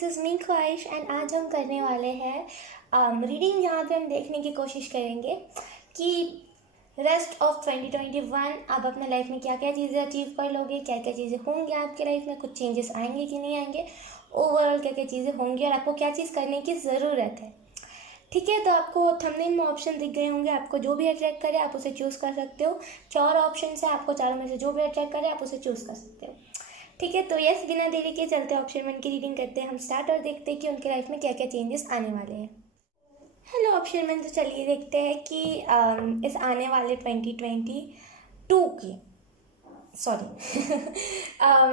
This is me ख्वाहिश and आज हम करने वाले हैं रीडिंग, जहाँ पे हम देखने की कोशिश करेंगे कि रेस्ट ऑफ 2021 आप अपने लाइफ में क्या क्या चीज़ें अचीव कर लोगे, क्या क्या चीज़ें होंगी आपके लाइफ में, कुछ चेंजेस आएंगे कि नहीं आएंगे, ओवरऑल क्या क्या चीज़ें होंगी और आपको क्या चीज़ करने की ज़रूरत है। ठीक है, तो आपको थंबनेल में ऑप्शन दिख गए होंगे, आपको जो भी अट्रैक्ट करे आप उसे चूज़ कर सकते हो। 4 ऑप्शन है, आपको चारों में से जो भी अट्रैक्ट करे आप उसे चूज़ कर सकते हो। ठीक है, तो यस, बिना देरी के चलते ऑप्शन 1 की रीडिंग करते हैं हम स्टार्ट और देखते हैं कि उनके लाइफ में क्या क्या चेंजेस आने वाले हैं। हेलो ऑप्शन 1, तो चलिए देखते हैं कि इस आने वाले 2022 की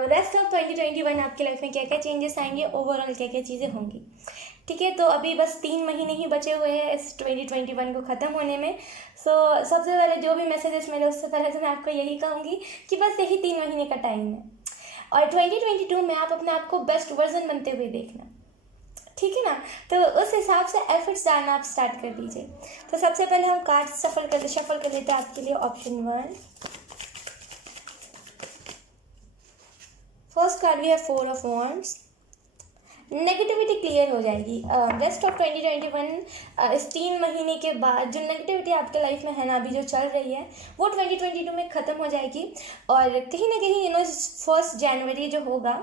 रेस्ट ऑफ 2021 आपकी लाइफ में क्या क्या चेंजेस आएंगे, ओवरऑल क्या क्या चीज़ें होंगी। ठीक है, तो अभी बस 3 महीने ही बचे हुए हैं इस 2021 को ख़त्म होने में। सबसे पहले जो भी मैसेजेस मिले उससे पहले तो मैं आपको यही कहूँगी कि बस यही 3 महीने का टाइम है और 2022 में आप अपने आप को बेस्ट वर्जन बनते हुए देखना। ठीक है ना, तो उस हिसाब से एफर्ट्स डालना आप स्टार्ट कर दीजिए। तो सबसे पहले हम कार्ड शफल कर लेते हैं आपके लिए। ऑप्शन 1, फर्स्ट कार्ड भी है 4 ऑफ वॉन्ड्स। नेगेटिविटी क्लियर हो जाएगी। रेस्ट ऑफ 2021 इस 3 महीने के बाद जो नेगेटिविटी आपके लाइफ में है ना, अभी जो चल रही है, वो 2022 में ख़त्म हो जाएगी। और कहीं ना कहीं 1 जनवरी जो होगा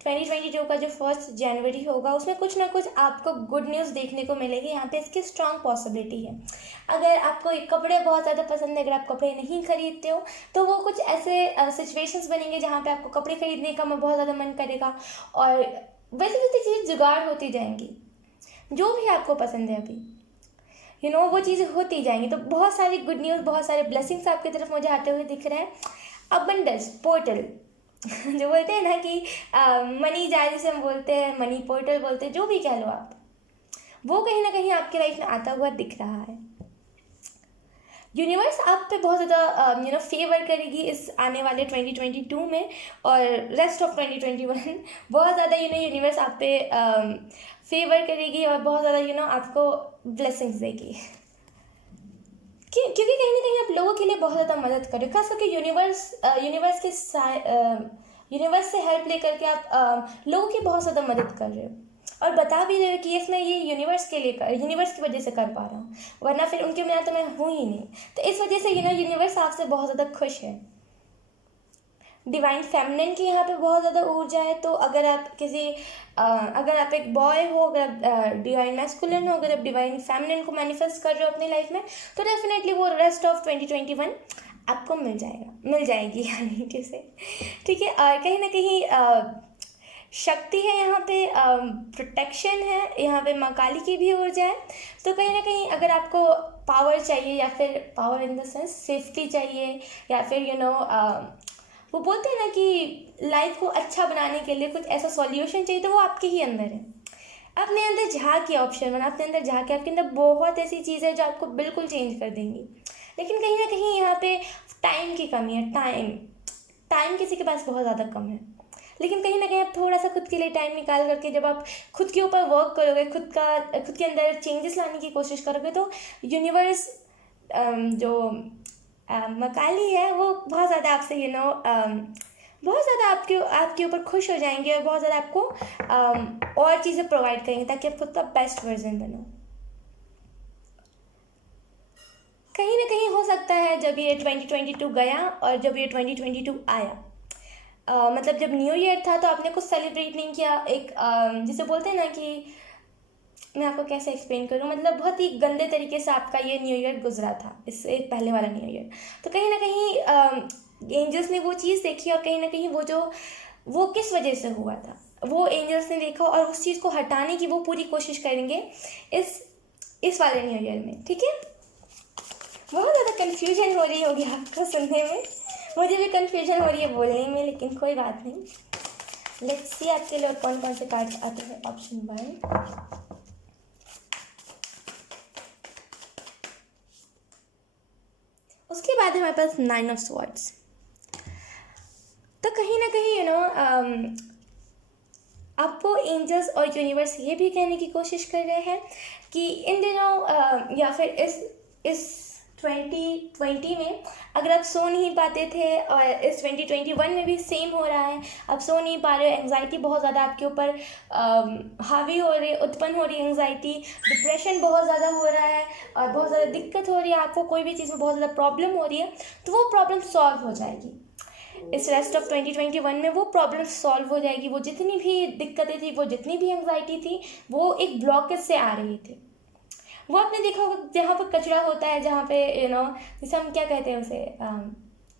2022 का, जो 1 जनवरी होगा, उसमें कुछ ना कुछ आपको गुड न्यूज़ देखने को मिलेगी। यहाँ पे इसकी स्ट्रांग पॉसिबिलिटी है। अगर आपको कपड़े बहुत ज़्यादा पसंद है, अगर आप कपड़े नहीं खरीदते हो, तो वो कुछ ऐसे सिचुएशंस बनेंगे जहाँ पे आपको कपड़े खरीदने का बहुत ज़्यादा मन करेगा और वैसी वैसी चीज़ें जुगाड़ होती जाएंगी। जो भी आपको पसंद है अभी वो चीज़ें होती जाएंगी। तो बहुत सारी गुड न्यूज़, बहुत सारे ब्लेसिंग्स आपकी तरफ मुझे आते हुए दिख रहे हैं। अबंडेंस पोर्टल जो बोलते हैं ना कि मनी जार, जिसे हम बोलते हैं मनी पोर्टल बोलते हैं, जो भी कह लो आप, वो कहीं ना कहीं आपके लाइफ में आता हुआ दिख रहा है। यूनिवर्स आप पे बहुत ज़्यादा फेवर करेगी इस आने वाले 2022 में और रेस्ट ऑफ 2021 बहुत ज़्यादा यूनिवर्स आप पे फेवर करेगी और बहुत ज़्यादा आपको ब्लेसिंग्स देगी। क्योंकि कहीं ना कहीं आप लोगों के लिए बहुत ज़्यादा मदद कर रहे हो, खास करके यूनिवर्स से हेल्प लेकर के आप लोगों की बहुत ज़्यादा मदद कर रहे हो और बता भी रहे हो कि इसमें ये यूनिवर्स की वजह से कर पा रहा हूँ, वरना फिर उनके बिना तो मैं हूँ ही नहीं। तो इस वजह से यूनिवर्स आपसे बहुत ज़्यादा खुश है। डिवाइन फेमिनिन की यहाँ पे बहुत ज़्यादा ऊर्जा है। तो अगर आप एक बॉय हो, अगर आप डिवाइन मैस्कुलिन हो, अगर आप डिवाइन फेमिनिन को मैनिफेस्ट कर रहे हो अपनी लाइफ में, तो डेफिनेटली वो रेस्ट ऑफ 2021 आपको मिल जाएगी यानी कि से। ठीक है, और कहीं ना कहीं शक्ति है यहाँ पे, प्रोटेक्शन है यहाँ पे, माँ काली की भी ऊर्जा है। तो कहीं ना कहीं अगर आपको पावर चाहिए, या फिर power in the sense safety चाहिए, या फिर वो बोलते हैं ना कि लाइफ को अच्छा बनाने के लिए कुछ ऐसा सॉल्यूशन चाहिए, तो वो आपके ही अंदर है। अपने अंदर झाँकिए। ऑप्शन 1, अपने अंदर झाँकिए। आपके अंदर बहुत ऐसी चीज़ें हैं जो आपको बिल्कुल चेंज कर देंगी, लेकिन कहीं ना कहीं यहाँ पे टाइम की कमी है। टाइम किसी के पास बहुत ज़्यादा कम है, लेकिन कहीं ना कहीं आप थोड़ा सा खुद के लिए टाइम निकाल करके जब आप खुद के ऊपर वर्क करोगे, खुद के अंदर चेंजेस लाने की कोशिश करोगे, तो यूनिवर्स जो मकाली है वो बहुत ज़्यादा आपसे बहुत ज़्यादा आपके ऊपर खुश हो जाएंगे और बहुत ज़्यादा आपको और चीज़ें प्रोवाइड करेंगे ताकि आप खुद का बेस्ट वर्जन बनो। कहीं ना कहीं हो सकता है जब ये 2022 गया और जब ये 2022 आया, मतलब जब न्यू ईयर था तो आपने कुछ सेलिब्रेट नहीं किया। एक जिसे बोलते हैं ना कि, मैं आपको कैसे एक्सप्लेन करूँ, मतलब बहुत ही गंदे तरीके से आपका ये न्यू ईयर गुजरा था, इससे पहले वाला न्यू ईयर। तो कहीं ना कहीं एंजल्स ने वो चीज़ देखी और कहीं ना कहीं वो किस वजह से हुआ था वो एंजल्स ने देखा और उस चीज़ को हटाने की वो पूरी कोशिश करेंगे इस वाले न्यू ईयर में। ठीक है, बहुत ज़्यादा कन्फ्यूजन हो रही होगी आपको सुनने में, मुझे भी कन्फ्यूजन हो रही है बोलने में, लेकिन कोई बात नहीं। लेट्स सी आपके लिए कौन कौन से कार्ड्स आते हैं। ऑप्शन 1, उसके बाद हमारे पास 9 ऑफ स्वॉर्ड्स। तो कहीं ना कहीं आपको एंजल्स और यूनिवर्स ये भी कहने की कोशिश कर रहे हैं कि इन दिनों या फिर इस 2020 में अगर आप सो नहीं पाते थे, और इस 2021 में भी सेम हो रहा है, आप सो नहीं पा रहे हो, एंग्जाइटी बहुत ज़्यादा आपके ऊपर हावी हो रही है, उत्पन्न हो रही है एंग्जाइटी, डिप्रेशन बहुत ज़्यादा हो रहा है, और बहुत ज़्यादा दिक्कत हो रही है, आपको कोई भी चीज़ में बहुत ज़्यादा प्रॉब्लम हो रही है, तो वो प्रॉब्लम सॉल्व हो जाएगी। इस रेस्ट ऑफ 2021 में वो प्रॉब्लम सॉल्व हो जाएगी। वो जितनी भी दिक्कतें थी, वो जितनी भी एंग्जाइटी थी, वो एक ब्लॉकेज से आ रही थी। वो आपने देखा होगा जहाँ पर कचरा होता है, जहाँ पे जैसे हम क्या कहते हैं उसे,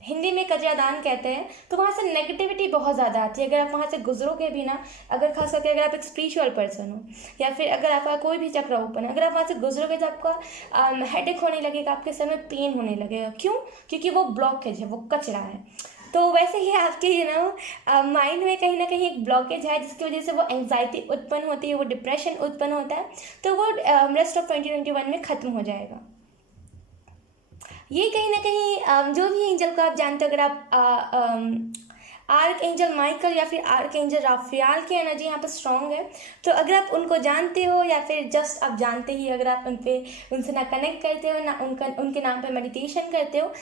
हिंदी में कचरादान कहते हैं, तो वहाँ से नेगेटिविटी बहुत ज़्यादा आती है। अगर आप वहाँ से गुजरोगे भी ना, अगर खास करके अगर आप एक स्पिरिचुअल पर्सन हो, या फिर अगर आपका कोई भी चक्र ओपन है, अगर आप वहाँ से गुजरोगे तो आपका हेडेक होने लगेगा, आपके सर में पेन होने लगेगा। क्यों? क्योंकि वो ब्लॉकेज है, वो कचरा है। तो वैसे ही आपके माइंड में कहीं ना कहीं एक ब्लॉकेज है, जिसकी वजह से वो एंग्जाइटी उत्पन्न होती है, वो डिप्रेशन उत्पन्न होता है। तो वो रेस्ट ऑफ 2021 में ख़त्म हो जाएगा। ये कहीं ना कहीं जो भी एंजल को आप जानते हो, अगर आप आर्क एंजल माइकल या फिर आर्क एंजल राफियाल की एनर्जी यहाँ पर स्ट्रॉन्ग है, तो अगर आप उनको जानते हो, या फिर जस्ट आप जानते ही, अगर आप उनसे ना कनेक्ट करते हो, ना उनके नाम पे मेडिटेशन करते हो,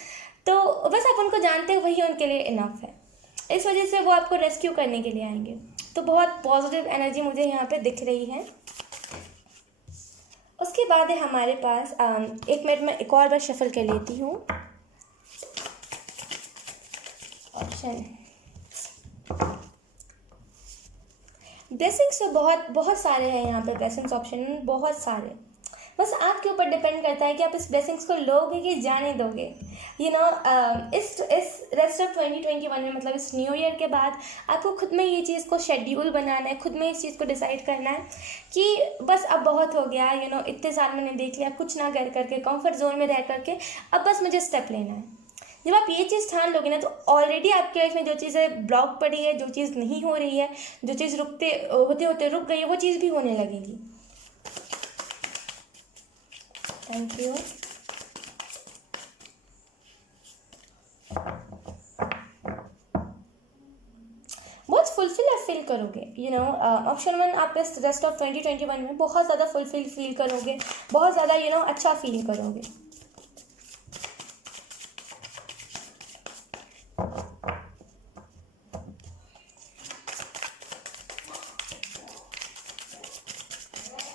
तो बस आप उनको जानते हो, वही उनके लिए इनफ है। इस वजह से वो आपको रेस्क्यू करने के लिए आएंगे। तो बहुत पॉजिटिव एनर्जी मुझे यहाँ पे दिख रही है। उसके बाद है हमारे पास, एक मिनट में एक और बार शफल कर लेती हूँ ऑप्शन। ब्लेसिंग्स तो बहुत बहुत सारे हैं यहाँ पे, ब्लेसिंग्स ऑप्शन में बहुत सारे। बस आपके ऊपर डिपेंड करता है कि आप इस ब्लेसिंग्स को लोगे कि जाने दोगे। इस रेस्ट ऑफ 2021 में, मतलब इस न्यू ईयर के बाद, आपको खुद में ये चीज़ को शेड्यूल बनाना है, खुद में इस चीज़ को डिसाइड करना है कि बस अब बहुत हो गया, इतने साल मैंने देख लिया कुछ ना कर करके, कंफर्ट जोन में रह करके, अब बस मुझे स्टेप लेना है। जब आप ये चीज़ ठान लोगे ना, तो ऑलरेडी आपकी लाइफ में जो चीज़ें ब्लॉक पड़ी है, जो चीज़ नहीं हो रही है, जो चीज़ रुकते होते होते रुक गई है, वो चीज़ भी होने लगेगी। Thank you. बहुत फुलफिल आप फील करोगे। ऑप्शन 1, आप इस रेस्ट ऑफ 2021 में बहुत ज़्यादा फुलफिल फील करोगे, बहुत ज़्यादा अच्छा फील करोगे।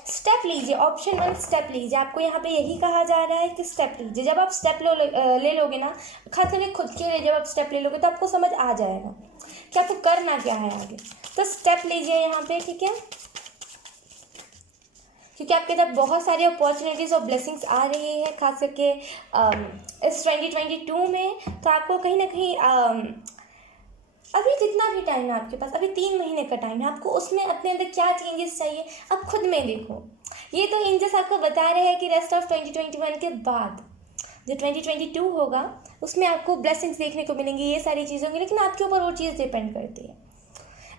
स्टेप लीजिए, ऑप्शन 1 स्टेप लीजिए। आपको यहाँ पे यही कहा जा रहा है कि स्टेप लीजिए। जब आप स्टेप ले लोगे ना, खास करके खुद के लिए जब आप स्टेप ले लोगे, तो आपको समझ आ जाएगा कि आपको करना क्या है आगे। तो स्टेप लीजिए यहाँ पे, ठीक है, क्योंकि आपके तरफ बहुत सारी अपॉर्चुनिटीज़ और ब्लेसिंग्स आ रही है, खास करके इस 2022 में। तो आपको कहीं ना कहीं अभी जितना भी टाइम है आपके पास, अभी 3 महीने का टाइम है, आपको उसमें अपने अंदर क्या चेंजेस चाहिए आप खुद में देखो। ये तो एंजल्स आपको बता रहे हैं कि रेस्ट ऑफ 2021 के बाद जो 2022 होगा, उसमें आपको ब्लेसिंग्स देखने को मिलेंगी, ये सारी चीज़ें होंगी, लेकिन आपके ऊपर वो चीज़ डिपेंड करती है।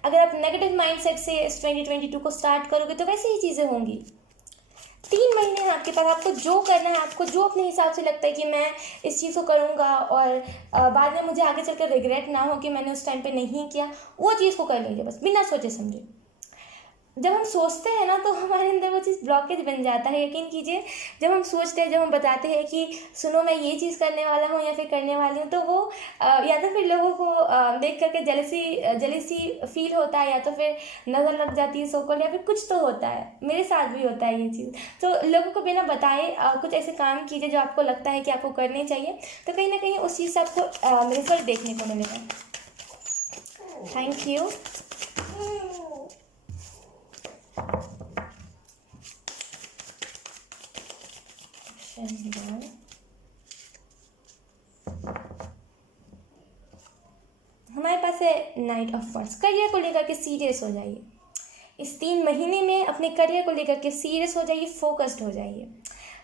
अगर आप नेगेटिव माइंडसेट से इस 2022 को स्टार्ट करोगे, तो वैसे ही चीज़ें होंगी। 3 महीने हैं आपके पास, आपको जो करना है, आपको जो अपने हिसाब से लगता है कि मैं इस चीज़ को करूँगा और बाद में मुझे आगे चलकर रिग्रेट ना हो कि मैंने उस टाइम पे नहीं किया, वो चीज़ को कर लीजिए बस, बिना सोचे समझे। जब हम सोचते हैं ना, तो हमारे अंदर वो चीज़ ब्लॉकेज बन जाता है। यकीन कीजिए, जब हम सोचते हैं, जब हम बताते हैं कि सुनो मैं ये चीज़ करने वाला हूँ या फिर करने वाली हूँ, तो वो या तो फिर लोगों को देख करके जलेसी फील होता है, या तो फिर नज़र लग जाती है सोकल, या फिर कुछ तो होता है। मेरे साथ भी होता है ये चीज़। तो लोगों को बिना बताए कुछ ऐसे काम कीजिए जो आपको लगता है कि आपको करने चाहिए, तो कहीं ना कहीं उस चीज़ से आपको रिजल्ट देखने को मिलेगा। Thank you. हमारे पास है नाइट ऑफ वॉन्ड्स। करियर को लेकर के सीरियस हो जाइए। इस 3 महीने में अपने करियर को लेकर के सीरियस हो जाइए, फोकस्ड हो जाइए।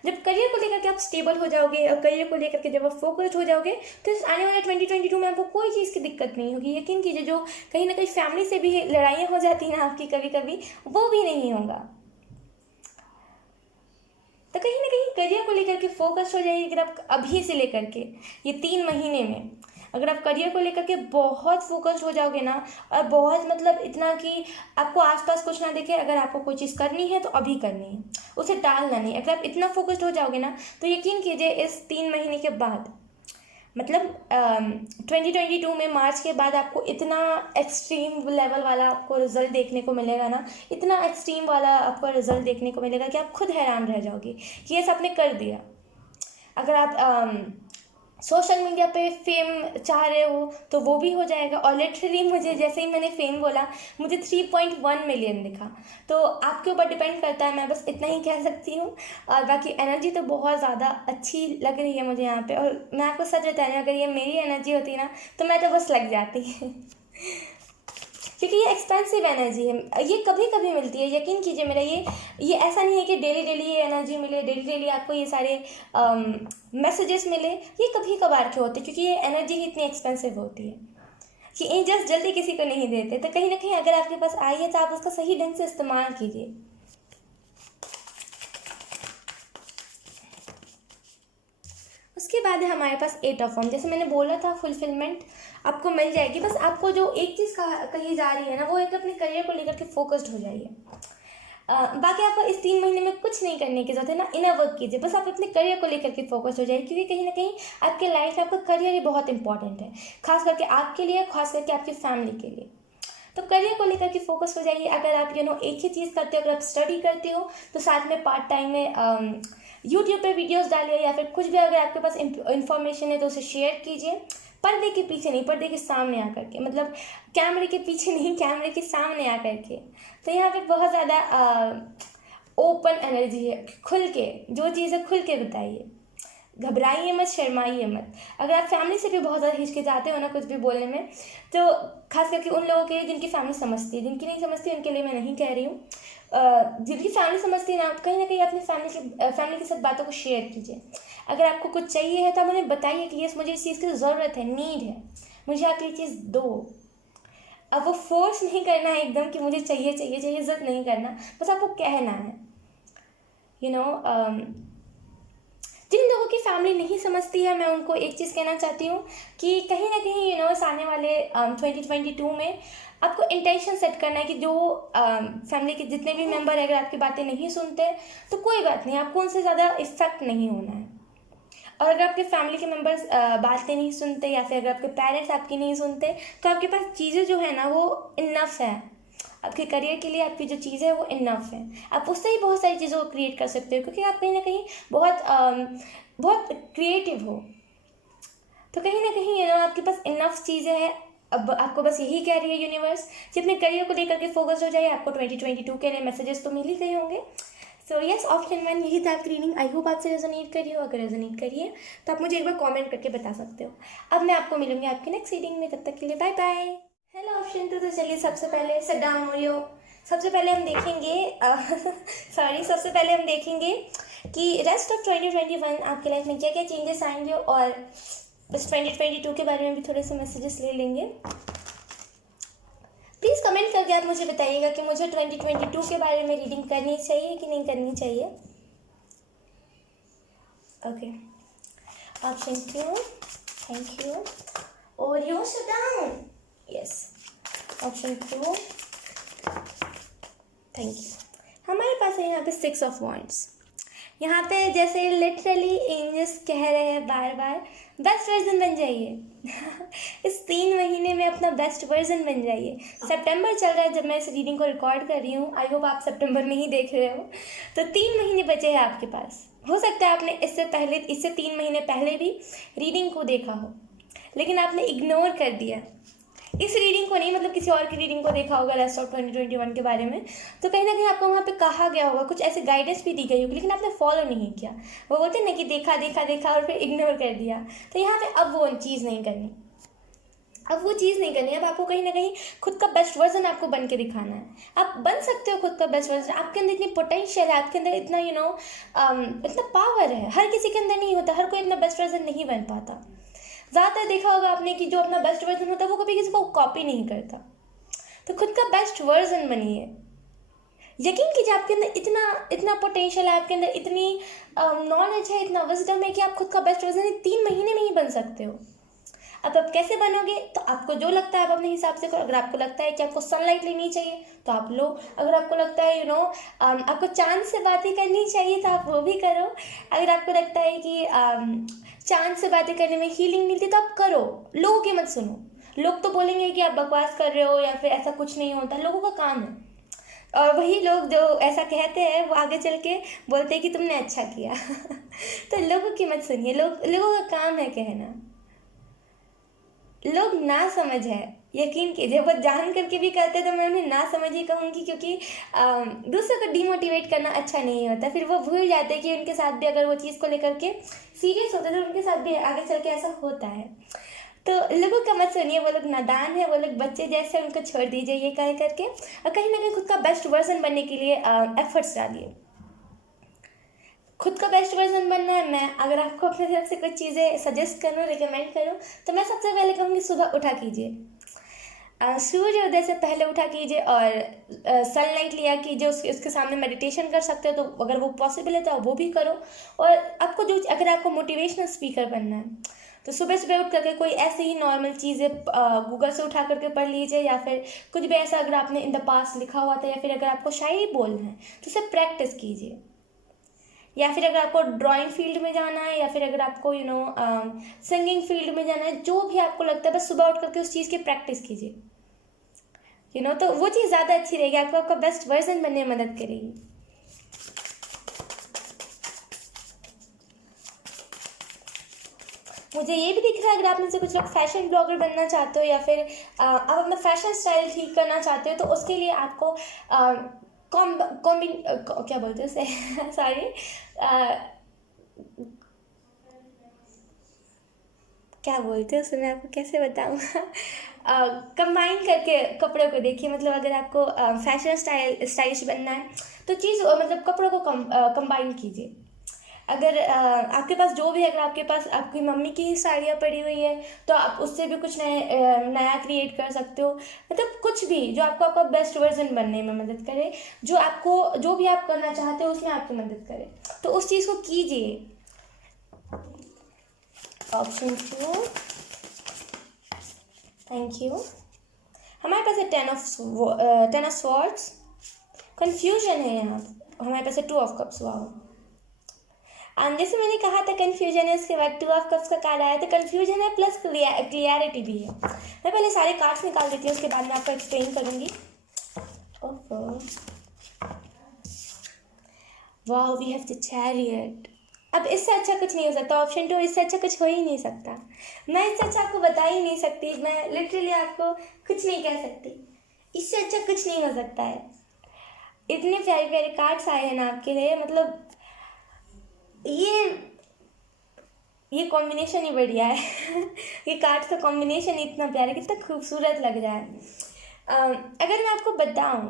जब करियर को लेकर के आप स्टेबल हो जाओगे, और करियर को लेकर के जब आप फोकस्ड हो जाओगे, तो इस आने वाले 2022 में आपको कोई चीज़ की दिक्कत नहीं होगी। यकीन कीजिए, जो कहीं ना कहीं फैमिली से भी लड़ाइयाँ हो जाती हैं ना आपकी कभी कभी, वो भी नहीं होगा। तो कहीं ना कहीं करियर को लेकर के फोकस हो जाइए। अगर आप अभी से लेकर के ये 3 महीने में अगर आप करियर को लेकर के बहुत फोकस्ड हो जाओगे ना, और बहुत मतलब इतना कि आपको आसपास कुछ ना दिखे, अगर आपको कोई चीज़ करनी है तो अभी करनी है, उसे टालना नहीं। अगर आप इतना फोकस्ड हो जाओगे ना, तो यकीन कीजिए इस 3 महीने के बाद, मतलब 2022 में मार्च के बाद आपको इतना एक्सट्रीम लेवल वाला आपको रिजल्ट देखने को मिलेगा ना, इतना एक्सट्रीम वाला आपको रिजल्ट देखने को मिलेगा कि आप खुद हैरान रह जाओगे कि ये सबने कर दिया। अगर आप सोशल मीडिया पे फेम चाह रहे हो तो वो भी हो जाएगा। और लिटरली मुझे जैसे ही मैंने फेम बोला, मुझे 3.1 मिलियन दिखा। तो आपके ऊपर डिपेंड करता है, मैं बस इतना ही कह सकती हूँ। और बाकी एनर्जी तो बहुत ज़्यादा अच्छी लग रही है मुझे यहाँ पे, और मैं आपको सच बता रही हूँ, अगर ये मेरी एनर्जी होती ना तो मैं तो बस लग जाती क्योंकि ये एक्सपेंसिव एनर्जी है, ये कभी कभी मिलती है। यकीन कीजिए मेरा, ये ऐसा नहीं है कि डेली डेली ये एनर्जी मिले, डेली डेली आपको ये सारे मैसेजेस मिले। ये कभी कभार के होते हैं, क्योंकि ये एनर्जी ही इतनी एक्सपेंसिव होती है कि एंजल्स जल्दी किसी को नहीं देते। तो कहीं ना कहीं अगर आपके पास आई है तो आप उसका सही ढंग से इस्तेमाल कीजिए। उसके बाद है हमारे पास 8 ऑफ 1। जैसे मैंने बोला था, फुलफिलमेंट आपको मिल जाएगी। बस आपको जो एक चीज़ कही जा रही है ना, वो एक अपने करियर को लेकर के फोकस्ड हो जाइए। बाकी आपको इस 3 महीने में कुछ नहीं करने की जरूरत है ना, इनर वर्क कीजिए, बस आप अपने करियर को लेकर के फोकस हो जाइए। क्योंकि कहीं ना कहीं आपके लाइफ में आपका करियर ही बहुत इंपॉर्टेंट है, खास करके आपके लिए, खास करके आपकी फैमिली के लिए। तो करियर को लेकर के फोकस हो जाइए। अगर आप एक ही चीज़ करते हो, अगर आप स्टडी करते हो तो साथ में पार्ट टाइम में यूट्यूब पे वीडियोस डालिए, या फिर कुछ भी अगर आपके पास इंफॉर्मेशन है तो उसे शेयर कीजिए। पर्दे के पीछे नहीं, पर्दे के सामने आकर के, मतलब कैमरे के पीछे नहीं, कैमरे के सामने आकर के। तो यहाँ पे बहुत ज़्यादा ओपन एनर्जी है, खुल के जो चीज़ें खुल के बताइए, घबराइए मत, शर्माइए मत। अगर आप फैमिली से भी बहुत ज़्यादा हिचकिचाते हो ना कुछ भी बोलने में, तो खास करके उन लोगों के लिए जिनकी फैमिली समझती है, जिनकी नहीं समझती उनके लिए मैं नहीं कह रही हूँ, जिनकी फैमिली समझती है ना कहीं अपनी फैमिली के साथ बातों को शेयर कीजिए। अगर आपको कुछ चाहिए है तो आप उन्हें बताइए कि यस मुझे इस चीज़ की ज़रूरत है, नीड है, मुझे आप ये चीज़ दो। अब वो फोर्स नहीं करना है एकदम कि मुझे चाहिए चाहिए चाहिए, इज्जत नहीं करना, बस आपको कहना है। यू नो जिन लोगों की फैमिली नहीं समझती है, मैं उनको एक चीज़ कहना चाहती हूँ कि कहीं ना कहीं इस आने वाले 2022 में आपको इंटेंशन सेट करना है कि जो फैमिली के जितने भी मेंबर अगर आपकी बातें नहीं सुनते तो कोई बात नहीं, आपको उनसे ज़्यादा इफेक्ट नहीं होना है। और अगर आपके फैमिली के मेंबर्स बातें नहीं सुनते, या फिर अगर आपके पेरेंट्स आपकी नहीं सुनते, तो आपके पास चीज़ें जो है ना वो इनफ है। आपके करियर के लिए आपकी जो चीज़ें है वो इनफ है, आप उससे ही बहुत सारी चीज़ों को क्रिएट कर सकते हो, क्योंकि आप कहीं ना कहीं बहुत क्रिएटिव हो। तो कहीं ना कहीं आपके पास इनफ चीज़ें हैं। अब आपको बस यही कह रही है यूनिवर्स कि अपने करियर को लेकर के फोकस हो जाए। आपको 2022 के लिए मैसेजेस तो मिल ही गए होंगे। सो यस, ऑप्शन 1 यही था आपकी रीडिंग। आई होप आपसे रेजोनेट करिए, अगर रेजोनेट करिए तो आप मुझे एक बार कमेंट करके बता सकते हो। अब मैं आपको मिलूंगी आपकी नेक्स्ट रीडिंग में, तब तक के लिए बाय बाय। हेलो ऑप्शन 2, तो चलिए सबसे पहले सिट डाउन हो रही हो। सबसे पहले हम देखेंगे सबसे पहले हम देखेंगे कि रेस्ट ऑफ 2021 आपकी लाइफ में क्या क्या चेंजेस आएंगे, और इस 2022 के बारे में भी थोड़े से मैसेजेस ले लेंगे। प्लीज़ कमेंट करके आप मुझे बताइएगा कि मुझे 2022 के बारे में रीडिंग करनी चाहिए कि नहीं करनी चाहिए। Okay, option 2, thank you. और you sit down, yes. Option 2, thank you. हमारे पास है यहाँ पे 6 ऑफ वॉन्ड्स। यहाँ पे जैसे लिटरली एंजल्स कह रहे हैं बार बार, बेस्ट वर्जन बन जाइए इस 3 महीने में अपना बेस्ट वर्जन बन जाइए। सितंबर चल रहा है जब मैं इस रीडिंग को रिकॉर्ड कर रही हूँ। आई होप आप सितंबर में ही देख रहे हो। तो 3 महीने बचे हैं आपके पास। हो सकता है आपने इससे 3 महीने पहले भी रीडिंग को देखा हो, लेकिन आपने इग्नोर कर दिया। इस रीडिंग को नहीं, मतलब किसी और की रीडिंग को देखा होगा रेस्ट ऑफ 2021 के बारे में। तो कहीं ना कहीं आपको वहाँ पे कहा गया होगा, कुछ ऐसे गाइडेंस भी दी गई होगी, लेकिन आपने फॉलो नहीं किया। वो बोलते हैं ना कि देखा देखा देखा और फिर इग्नोर कर दिया। तो यहाँ पे अब वो चीज़ नहीं करनी, अब आपको कहीं ना कहीं खुद का बेस्ट वर्जन आपको बन के दिखाना है। आप बन सकते हो खुद का बेस्ट वर्जन। आपके अंदर इतनी पोटेंशियल है, आपके अंदर इतना इतना पावर है। हर किसी के अंदर नहीं होता, हर कोई अपना बेस्ट वर्जन नहीं बन पाता। ज़्यादातर देखा होगा आपने कि जो अपना बेस्ट वर्जन होता है वो कभी किसी को कॉपी नहीं करता। तो खुद का बेस्ट वर्जन बनिए। यकीन कीजिए आपके अंदर इतना पोटेंशियल है, आपके अंदर इतनी नॉलेज है, इतना विजडम है कि आप खुद का बेस्ट वर्जन 3 महीने में ही बन सकते हो। अब आप कैसे बनोगे, तो आपको जो लगता है आप अपने हिसाब से करो। अगर आपको लगता है कि आपको सनलाइट लेनी चाहिए तो आप लो। अगर आपको लगता है आपको चाँद से बातें करनी चाहिए तो आप वो भी करो। अगर आपको लगता है कि चाँद से बातें करने में हीलिंग मिलती है तो आप करो। लोगों की मत सुनो। लोग तो बोलेंगे कि आप बकवास कर रहे हो या फिर ऐसा कुछ नहीं होता, लोगों का काम है। और वही लोग जो ऐसा कहते हैं वो आगे चल के बोलते हैं कि तुमने अच्छा किया। तो लोगों की मत सुनिए। लोगों का काम है कहना। लोग ना समझ है, यकीन कीजिए। वो जान करके भी करते तो मैं उन्हें ना समझ ही कहूँगी, क्योंकि दूसरों को डिमोटिवेट करना अच्छा नहीं होता। फिर वो भूल जाते हैं कि उनके साथ भी अगर वो चीज़ को लेकर के सीरियस होते तो उनके साथ भी आगे चल के ऐसा होता है। तो लोगों का मत सुनिए, वो लोग नादान है, वो लोग बच्चे जैसे, उनको छोड़ दीजिए ये कह करके, और कहीं ना कहीं खुद का बेस्ट वर्जन बनने के लिए एफर्ट्स डालिए। खुद का बेस्ट वर्जन बनना है। मैं अगर आपको अपने तरफ से कुछ चीज़ें सजेस्ट करूँ, रिकमेंड करूँ, तो मैं सबसे पहले कहूँगी सुबह उठा कीजिए। सूर्योदय से पहले उठा कीजिए और सनलाइट लिया कीजिए। उसके सामने मेडिटेशन कर सकते हो तो अगर वो पॉसिबल है तो आप वो भी करो। और आपको अगर आपको मोटिवेशनल स्पीकर बनना है तो सुबह सुबह उठ करके कोई ऐसे ही नॉर्मल चीज़ें गूगल से उठा करके पढ़ लीजिए, या फिर कुछ भी ऐसा अगर आपने इन द पास्ट लिखा हुआ था, या फिर अगर आपको शायरी बोलना है तो उसे प्रैक्टिस कीजिए। या फिर अगर आपको ड्राइंग फील्ड में जाना है, या फिर अगर आपको सिंगिंग फील्ड में जाना है, जो भी आपको लगता है बस सुबह उठ करके उस चीज़ की प्रैक्टिस कीजिए। तो वो चीज़ ज़्यादा अच्छी रहेगी, आपको आपका बेस्ट वर्जन बनने में मदद करेगी। मुझे ये भी दिख रहा है अगर आप में से कुछ लोग फैशन ब्लॉगर बनना चाहते हो, या फिर आप अपना फैशन स्टाइल ठीक करना चाहते हो, तो उसके लिए आपको क्या बोलते हैं उसे सॉरी, क्या बोलते हैं उसे, मैं आपको कैसे बताऊँ। कंबाइन करके कपड़ों को देखिए। मतलब अगर आपको फैशन स्टाइलिश बनना है तो चीज़ मतलब कपड़ों को कंबाइन कीजिए। अगर आपके पास जो भी है, अगर आपके पास आपकी मम्मी की ही साड़ियाँ पड़ी हुई है तो आप उससे भी कुछ नया क्रिएट कर सकते हो। मतलब कुछ भी जो आपको आपका बेस्ट वर्जन बनने में मदद करे, जो भी आप करना चाहते हो उसमें आपकी मदद करे, तो उस चीज़ को कीजिए। Option 2, thank you. हमारे पास है टेन ऑफ स्वॉर्ड्स। कन्फ्यूजन है यहाँ। हमारे पास है 2 ऑफ कप्स। वाओ। जैसे मैंने कहा था कन्फ्यूजन है, उसके बाद 2 ऑफ कप्स का कार्ड आया, तो कन्फ्यूजन है प्लस क्लियरिटी भी है। मैं पहले सारे कार्ड्स निकाल देती हूँ, उसके बाद मैं आपको एक्सप्लेन करूँगी। Wow, we have the chariot. अब इससे अच्छा कुछ नहीं हो सकता। ऑप्शन 2, इससे अच्छा कुछ हो ही नहीं सकता। मैं इससे अच्छा आपको बता ही नहीं सकती। मैं लिटरली आपको कुछ नहीं कह सकती। इससे अच्छा कुछ नहीं हो सकता है। इतने प्यारे प्यारे कार्ड्स आए हैं ना आपके लिए। मतलब ये कॉम्बिनेशन ही बढ़िया है। ये कार्ड्स का कॉम्बिनेशन इतना प्यारा, कितना खूबसूरत लग रहा है। अगर मैं आपको बताऊं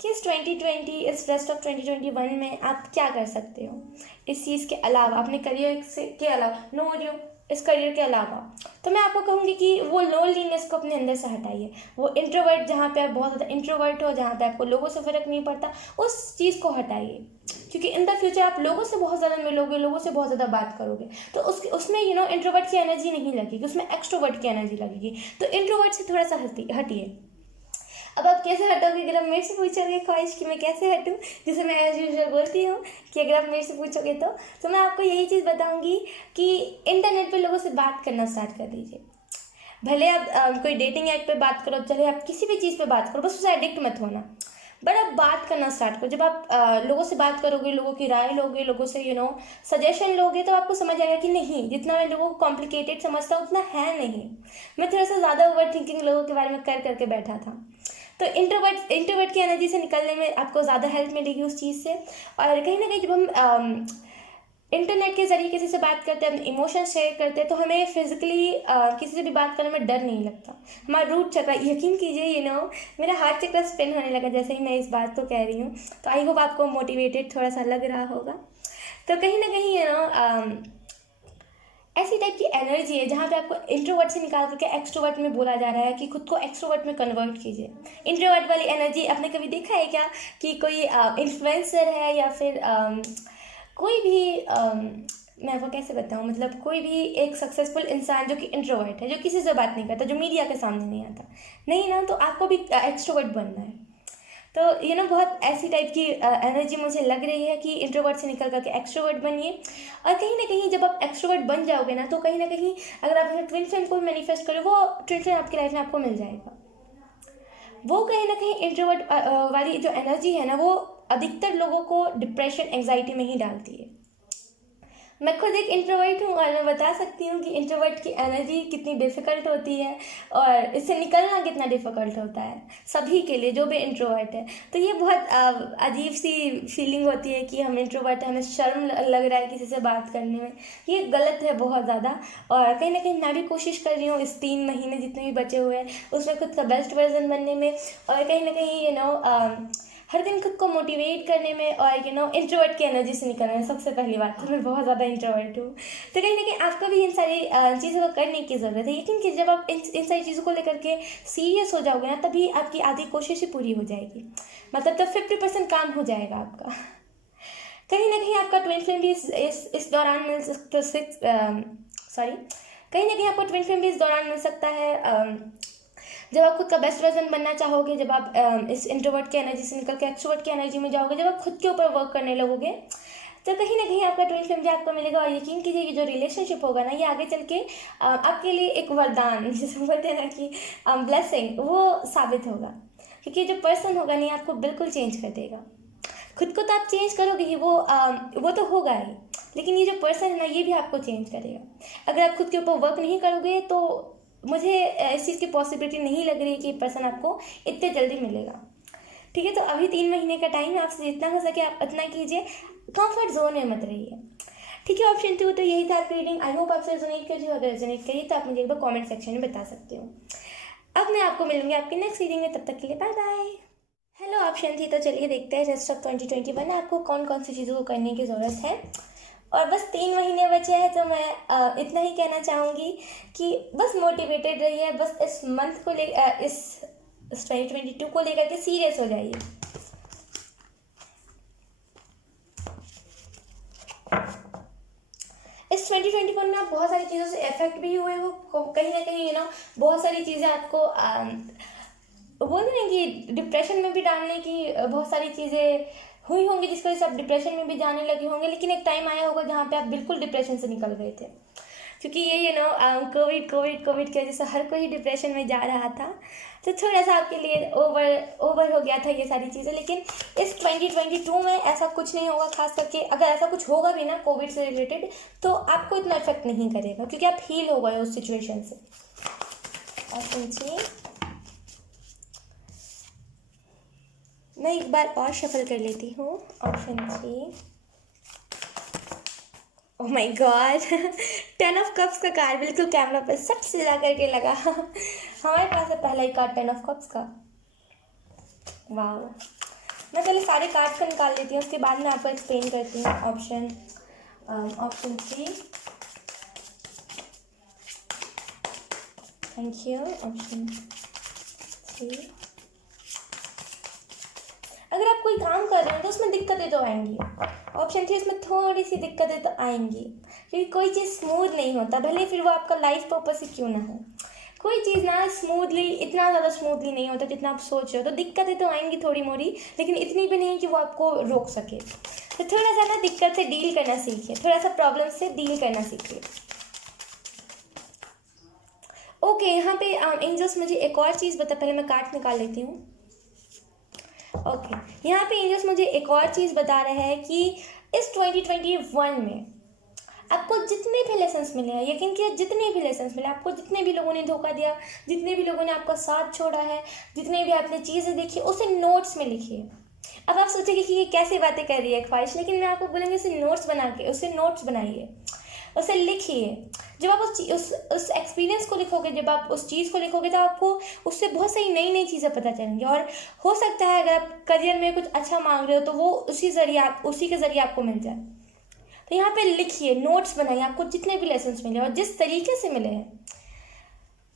कि इस 2020, इस रेस्ट ऑफ 2021 में आप क्या कर सकते हो इस चीज़ के अलावा, अपने करियर के अलावा, नो यू इस करियर के अलावा, तो मैं आपको कहूँगी कि वो लोनलीनेस को अपने अंदर से हटाइए। वो इंट्रोवर्ट, जहाँ पे आप बहुत ज़्यादा इंट्रोवर्ट हो, जहाँ पे आपको लोगों से फ़र्क नहीं पड़ता, उस चीज़ को हटाइए। क्योंकि इन द फ्यूचर आप लोगों से बहुत ज़्यादा मिलोगे, लोगों से बहुत ज़्यादा बात करोगे, तो उसमें इंट्रोवर्ट की एनर्जी नहीं लगेगी, उसमें एक्सट्रोवर्ट की एनर्जी लगेगी। तो इंट्रोवर्ट से थोड़ा सा हटिए। अब आप कैसे हटोगे? अगर आप मेरे से पूछोगे ख्वाहिश कि मैं कैसे हटूँ, जैसे मैं एज यूजुअल बोलती हूँ कि अगर आप मेरे से पूछोगे तो मैं आपको यही चीज़ बताऊँगी कि इंटरनेट पे लोगों से बात करना स्टार्ट कर दीजिए। भले आप कोई डेटिंग ऐप पे बात करो, चाहे आप किसी भी चीज़ पे बात करो, बस उसे एडिक्ट मत होना। बट आप बात करना स्टार्ट करो। जब आप लोगों से बात करोगे, लोगों की राय लोगे, लोगों से सजेशन लोगे, तो आपको समझ आएगा कि नहीं, जितना मैं लोगों को कॉम्प्लिकेटेड समझता हूँ उतना है नहीं। मैं थोड़ा सा ज़्यादा ओवर थिंकिंग लोगों के बारे में कर करके बैठा था। तो इंट्रोवर्ट की एनर्जी से निकलने में आपको ज़्यादा हेल्प मिलेगी उस चीज़ से। और कहीं ना कहीं जब हम इंटरनेट के ज़रिए किसी से बात करते हैं, अपने इमोशंस शेयर करते हैं, तो हमें फिजिकली किसी से भी बात करने में डर नहीं लगता। हमारा रूट चक्र, यकीन कीजिए मेरा हार्ट चक्र स्पिन होने लगा जैसे ही मैं इस बात को कह रही हूँ। तो आई होप आपको मोटिवेटेड थोड़ा सा लग रहा होगा। तो कहीं ना कहीं ऐसी टाइप की एनर्जी है जहाँ पे आपको इंट्रोवर्ट से निकाल करके एक्सट्रोवर्ट में बोला जा रहा है कि खुद को एक्सट्रोवर्ट में कन्वर्ट कीजिए। इंट्रोवर्ट वाली एनर्जी आपने कभी देखा है क्या कि कोई इन्फ्लुएंसर है या फिर कोई भी मैं वो कैसे बताऊँ, मतलब कोई भी एक सक्सेसफुल इंसान जो कि इंट्रोवर्ट है, जो किसी से बात नहीं करता, जो मीडिया के सामने नहीं आता, नहीं ना, तो आपको भी एक्सट्रोवर्ट बनना है। तो बहुत ऐसी टाइप की एनर्जी मुझे लग रही है कि इंट्रोवर्ट से निकल करके एक्सट्रोवर्ट बनिए। और कहीं ना कहीं जब आप एक्सट्रोवर्ट बन जाओगे ना, तो कहीं ना कहीं अगर आप अपने ट्विन फ्लेम को मैनिफेस्ट करो, वो ट्विन फ्लेम आपकी लाइफ में आपको मिल जाएगा। वो कहीं ना कहीं इंट्रोवर्ट वाली जो एनर्जी है ना, वो अधिकतर लोगों को डिप्रेशन एंग्जाइटी में ही डालती है। मैं खुद एक इंट्रोवर्ट हूँ और मैं बता सकती हूँ कि इंट्रोवर्ट की एनर्जी कितनी डिफ़िकल्ट होती है और इससे निकलना कितना डिफ़िकल्ट होता है सभी के लिए, जो भी इंट्रोवर्ट है। तो ये बहुत अजीब सी फीलिंग होती है कि हम इंट्रोवर्ट हैं, हमें शर्म लग रहा है किसी से बात करने में। ये गलत है बहुत ज़्यादा। और कहीं ना कहीं मैं भी कोशिश कर रही हूँ इस 3 महीने जितने भी बचे हुए हैं उसमें खुद का बेस्ट वर्जन बनने में, और कहीं ना कहीं हर दिन खुद को मोटिवेट करने में, और इंट्रोवर्ट की एनर्जी से निकलने में। सबसे पहली बात तो मैं बहुत ज़्यादा इंट्रोवर्ट हूँ, तो कहीं ना कहीं आपको भी इन सारी चीज़ों को करने की ज़रूरत है। लेकिन कि जब आप इन सारी चीज़ों को लेकर के सीरियस हो जाओगे ना, तभी आपकी आधी कोशिश ही पूरी हो जाएगी। मतलब तब 50% काम हो जाएगा आपका। कहीं ना कहीं आपका ट्विन फ्लेम भी इस दौरान मिल सकता, सॉरी, कहीं ना कहीं आपको ट्विन फ्लेम भी इस दौरान मिल सकता है जब आप खुद का बेस्ट वर्जन बनना चाहोगे, जब आप इस इंट्रोवर्ट की एनर्जी से निकल के एक्सट्रोवर्ट की एनर्जी में जाओगे, जब आप खुद के ऊपर वर्क करने लगोगे, तो कहीं ना कहीं आपका ट्विन फ्लेम भी आपको मिलेगा। और यकीन कीजिए कि जो रिलेशनशिप होगा ना, ये आगे चल के आपके लिए एक वरदान, जिसे बोलते हैं ना कि ब्लेसिंग, वो साबित होगा। क्योंकि जो पर्सन होगा नहीं, आपको बिल्कुल चेंज कर देगा। खुद को तो आप चेंज करोगे ही, वो तो होगा ही, लेकिन ये जो पर्सन है ना, ये भी आपको चेंज करेगा। अगर आप खुद के ऊपर वर्क नहीं करोगे, तो मुझे इस चीज़ की पॉसिबिलिटी नहीं लग रही है कि पर्सन आपको इतने जल्दी मिलेगा। ठीक है, तो अभी 3 महीने का टाइम है, आपसे जितना हो सके आप उतना कीजिए, कंफर्ट जोन में मत रहिए। ठीक है, ऑप्शन 2 तो यही था आपकी रीडिंग। आई होप आपसे रेजोनेट कर रही हो। अगर रेजोनेट करिए तो आप मुझे एक बार कॉमेंट सेक्शन में बता सकते हो। अब मैं आपको मिलूंगी आपकी नेक्स्ट रीडिंग में, तब तक के लिए बाय बाय। हेलो ऑप्शन थी, तो चलिए देखते हैं रेस्ट ऑफ 2021 आपको कौन कौन सी चीज़ों को करने की ज़रूरत है। और बस 3 महीने बचे हैं, तो मैं इतना ही कहना चाहूँगी कि बस मोटिवेटेड रहिए, बस इस मंथ को इस 2022 को लेकर के सीरियस हो जाइए। इस 2021 में आप बहुत सारी चीज़ों से इफेक्ट भी हुए हो, कहीं ना कहीं बहुत सारी चीज़ें आपको बोलते हैं कि डिप्रेशन में भी डालने की बहुत सारी चीज़ें हुई होंगी, जिसकी वजह से आप डिप्रेशन में भी जाने लगे होंगे। लेकिन एक टाइम आया होगा जहाँ पे आप बिल्कुल डिप्रेशन से निकल गए थे, क्योंकि ये कोविड की वजह से हर कोई डिप्रेशन में जा रहा था। तो थोड़ा सा आपके लिए ओवर हो गया था ये सारी चीज़ें। लेकिन इस 2022 में ऐसा कुछ नहीं होगा। खास करके अगर ऐसा कुछ होगा भी ना कोविड से रिलेटेड, तो आपको इतना इफेक्ट नहीं करेगा, क्योंकि आप हील हो गए उस सिचुएशन से। और सुनिए, मैं एक बार और शफल कर लेती हूँ। Option 3, oh my God, 10 of cups का कार्ड बिल्कुल कैमरा पर सट से जा करके लगा। हमारे पास है पहला ही कार्ड 10 ऑफ कप्स का। वाह, मैं पहले सारे कार्ड्स का निकाल लेती हूँ, उसके बाद मैं आपको एक्सप्लेन करती हूँ। Option 3, thank you. ऑप्शन 3, अगर आप कोई काम कर रहे हो तो उसमें दिक्कतें तो आएंगी। ऑप्शन 3, इसमें थोड़ी सी दिक्कतें तो आएंगी, क्योंकि कोई चीज़ स्मूथ नहीं होता, भले फिर वो आपका लाइफ पर्पस ही क्यों ना हो। कोई चीज़ ना स्मूथली, इतना ज़्यादा स्मूथली नहीं होता जितना आप सोच रहे हो। तो दिक्कतें तो आएंगी थोड़ी मोड़ी, लेकिन इतनी भी नहीं कि वो आपको रोक सके। तो थोड़ा सा ना दिक्कत से डील करना सीखिए, थोड़ा सा प्रॉब्लम से डील करना सीखिए। ओके, यहाँ पे एंजल्स मुझे एक और चीज़ बता, पहले मैं कार्ड निकाल लेती हूँ। ओके, यहाँ पे एंजल्स मुझे एक और चीज़ बता रहे हैं कि इस 2021 में आपको जितने भी लेसन्स मिले हैं, यकीन किया, जितने भी लेसन्स मिले आपको, जितने भी लोगों ने धोखा दिया, जितने भी लोगों ने आपका साथ छोड़ा है, जितने भी आपने चीज़ें देखी, उसे नोट्स में लिखिए। अब आप सोचेंगे कि ये कैसी बातें कर रही है ख्वाहिश, लेकिन मैं आपको बोलूँगी उसे नोट्स बना के, उसे नोट्स बनाइए, उसे लिखिए। जब आप उस एक्सपीरियंस को लिखोगे, जब आप उस चीज़ को लिखोगे, तो आपको उससे बहुत सारी नई नई चीज़ें पता चलेंगी। और हो सकता है अगर आप करियर में कुछ अच्छा मांग रहे हो, तो वो उसी के ज़रिए आपको मिल जाए। तो यहाँ पे लिखिए, नोट्स बनाइए, आपको जितने भी लेसन्स मिले और जिस तरीके से मिले हैं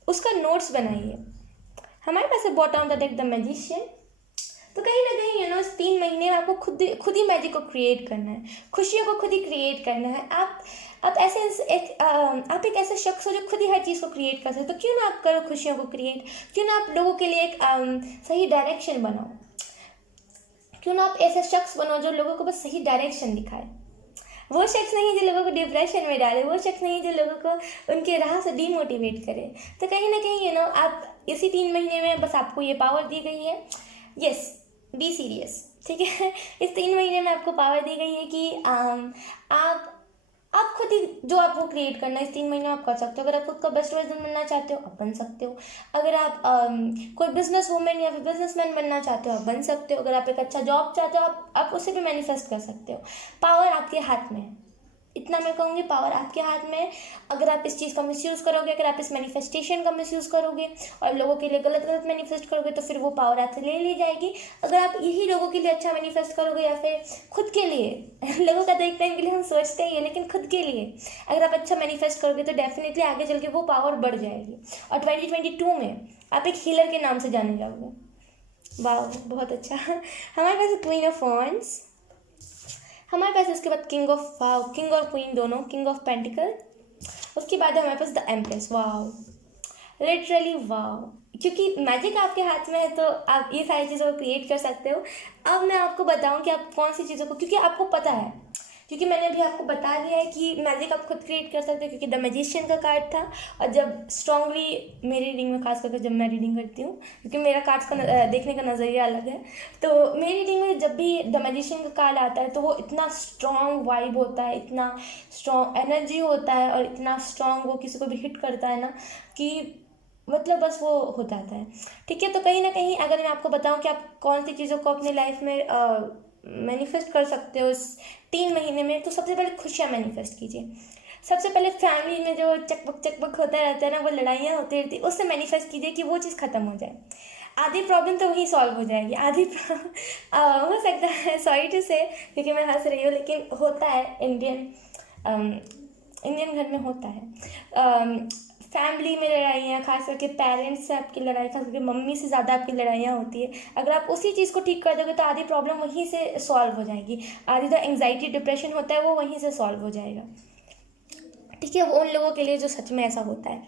उसका नोट्स बनाइए। हमारे पास है bottom of the deck the magician. तो कहीं ना कहीं इस 3 महीने में आपको खुद ही मैजिक को क्रिएट करना है, खुशियों को खुद ही क्रिएट करना है। आप आप एक ऐसे शख्स हो जो खुद ही हर चीज़ को क्रिएट कर सकते हो, तो क्यों ना आप करो खुशियों को क्रिएट, क्यों ना आप लोगों के लिए एक सही डायरेक्शन बनाओ, क्यों ना आप ऐसा शख्स बनो जो लोगों को बस सही डायरेक्शन दिखाए। वो शख्स नहीं जो लोगों को डिप्रेशन में डाले, वो शख्स नहीं जो लोगों को उनके राह से डीमोटिवेट करे। तो कहीं ना कहीं आप इसी 3 महीने में बस आपको ये पावर दी गई है, यस, बी सीरियस, ठीक है। इस 3 महीने में आपको पावर दी गई है कि आप खुद ही जो आप वो क्रिएट करना है इस 3 महीने में आप कर सकते हो। अगर आप खुद का बेस्ट वर्जन बनना चाहते हो आप बन सकते हो। अगर आप कोई बिजनेस वूमेन या फिर बिजनेसमैन बनना चाहते हो आप बन सकते हो। अगर आप एक अच्छा जॉब चाहते हो आप उसे भी मैनिफेस्ट कर सकते हो। पावर आपके हाथ में है, इतना मैं कहूँगी, पावर आपके हाथ में है। अगर आप इस चीज़ का मिसयूज़ करोगे, अगर आप इस मैनिफेस्टेशन का मिसयूज़ करोगे और लोगों के लिए गलत गलत मैनिफेस्ट करोगे तो फिर वो पावर आपसे ले ली जाएगी। अगर आप यही लोगों के लिए अच्छा मैनिफेस्ट करोगे या फिर खुद के लिए लोगों का तो एक टाइम के लिए हम सोचते ही हैं, लेकिन खुद के लिए अगर आप अच्छा मैनिफेस्ट करोगे तो डेफिनेटली आगे चल के वो पावर बढ़ जाएगी। और 2022 में आप एक हीलर के नाम से जाने जाओगे। वाह, बहुत अच्छा। हमारे पास क्वीन ऑफ वॉन्ड्स, हमारे पास इसके बाद किंग और क्वीन दोनों, किंग ऑफ पेंटिकल, उसके बाद हमारे पास the empress. Wow, literally wow, क्योंकि मैजिक आपके हाथ में है तो आप ये सारी चीज़ों को क्रिएट कर सकते हो। अब मैं आपको बताऊं कि आप कौन सी चीज़ों को, क्योंकि आपको पता है, क्योंकि मैंने अभी आपको बता दिया है कि मैजिक आप खुद क्रिएट कर सकते हो, क्योंकि द मैजिशियन का कार्ड था। और जब स्ट्रांगली मेरी रीडिंग में, खास करके जब मैं रीडिंग करती हूँ, क्योंकि मेरा कार्ड्स का देखने का नज़रिया अलग है, तो मेरी रीडिंग में जब भी द मैजिशियन का कार्ड आता है तो वो इतना स्ट्रॉन्ग वाइब होता है, इतना स्ट्रॉन्ग एनर्जी होता है और इतना स्ट्रॉन्ग वो किसी को भी हिट करता है ना कि मतलब बस वो हो जाता है। ठीक है, तो कहीं ना कहीं अगर मैं आपको बताऊं कि आप कौन सी चीज़ों को अपनी लाइफ में मैनिफेस्ट कर सकते हो इस 3 महीने में, तो सबसे पहले खुशियाँ मैनिफेस्ट कीजिए। सबसे पहले फैमिली में जो चकबक होता रहता है ना, वो लड़ाइयाँ होती रहती है, उससे मैनिफेस्ट कीजिए कि वो चीज़ ख़त्म हो जाए। आधी प्रॉब्लम तो वहीं सॉल्व हो जाएगी। हो सकता है, सॉरी टू से, क्योंकि मैं हंस रही हूँ, लेकिन होता है इंडियन घर में होता है। फैमिली में लड़ाइयाँ, खास करके पेरेंट्स से आपकी लड़ाई, खास करके मम्मी से ज़्यादा आपकी लड़ाइयाँ होती है। अगर आप उसी चीज़ को ठीक कर दोगे तो आधी प्रॉब्लम वहीं से सॉल्व हो जाएगी। आधी जो एंग्जाइटी डिप्रेशन होता है वो वहीं से सॉल्व हो जाएगा। ठीक है, वो उन लोगों के लिए जो सच में ऐसा होता है।